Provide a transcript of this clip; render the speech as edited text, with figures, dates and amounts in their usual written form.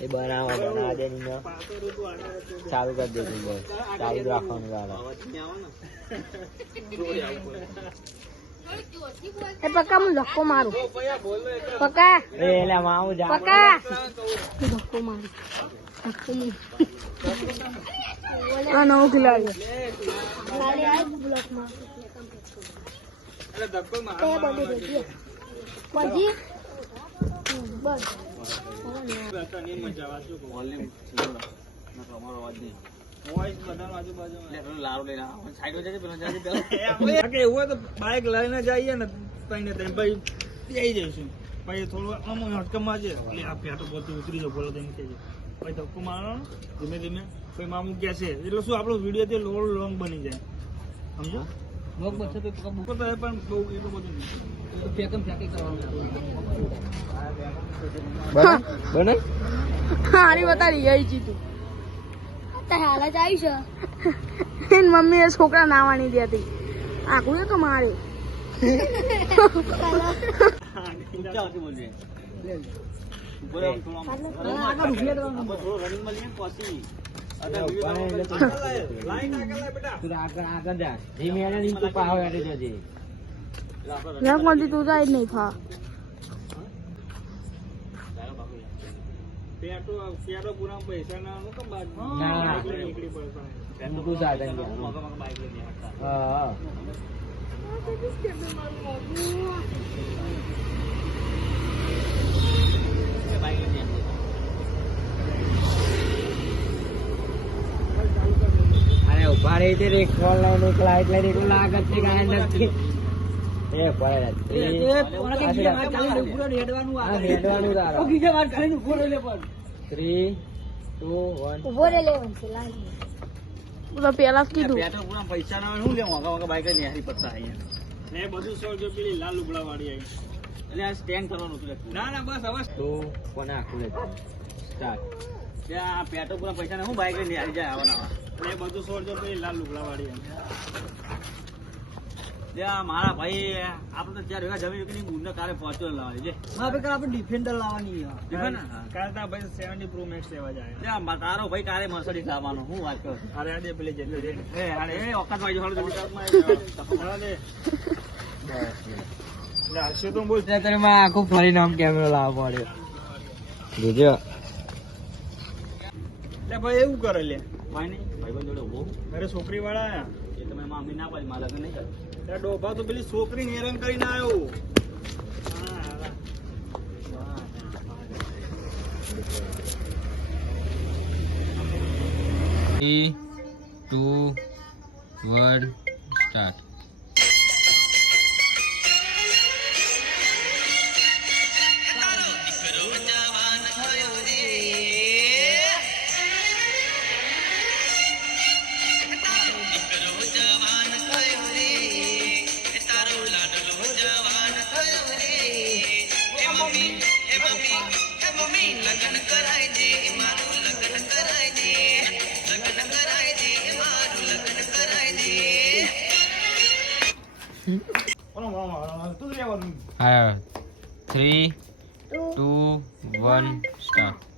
એ બના દે ચાલુ કરી દે ચાલુ રાખવાનું એ પક્કા હું ધક્કો મારું પક્કા એટલે માવું જા પક્કા ધક્કો મારું આ નવું ખિલાડી બ્લોકમાં બાઈક લઈને જઈએ ને ભાઈ જઈશું ભાઈ થોડું આમ હટકમાં છે આ પેટો બોલતી ઉતરી જાવ બોલો એમ કે ભાઈ ધક્કો મારવાનો ધીમે ધીમે પછી મામું કે છે એટલે શું આપણો વિડીયો તે લોંગ બની જાય સમજો લોક બનશે તો પણ બહુ એટલું બધું બને હારી બતાડી ગઈ છી તું હાલ જ આવી છે એની મમ્મી એ છોકરા નાવાની દેતી આખું તો મારે તું જાય જ નહીં ખા પેટો પૂરા પૈસા ના નીકળી અરે ઉભા રહી છે એક ફોન લઈને એક લાઈટ લઈને એક લાગત છે કાંઈ નથી એ પડે પેલા કીધું પૈસા ના શું લેવા બાઈક નેહરી પડતા અહીંયા બધું સોળ જો પેલી લાલ લુગડા વાળી આવી એટલે આ સ્ટેન્ડ કરવાનું ના ના બસ હવે તો કોને આખું સ્ટાર્ટ ત્યાં પેટો પૂરા પૈસા ને હું બાઈક લઈને આવી જાય આવવાના એટલે બધું સોળ જો પેલી લાલ લુગડા વાળી આવી મારા ભાઈ આપડે તો ચાર ભેગા જમી કે બુંદ કાલે પહોંચો લાવવાની છે આપણે ડિફેન્ડર લાવવાની કાલે તા ભાઈ 70 પ્રો મેક્સ લેવા જાય તારો ભાઈ કાલે મર્સિડીઝ લાવવાનો હું વાત કરું અરે આ દે પેલી જલ્દી એ અરે એ ઓકાત ભાઈ હાલો તો બોલ આખું ફરીને આમ કેમેરો લાવવો પડ્યો જોજો ભાઈ એવું કરે લે ભાઈ નહીં ભાઈ જોડે ઉભો અરે છોકરી વાળા આયા એ તમે મામી ના પાડી મારા લગ્ન નહીં કરે ત્યાં ડોભા તો પેલી છોકરી હેરાન કરીને આવ્યો 3, 2, 1 સ્ટાર્ટ હા 3, 2, 1 સ્ટાર્ટ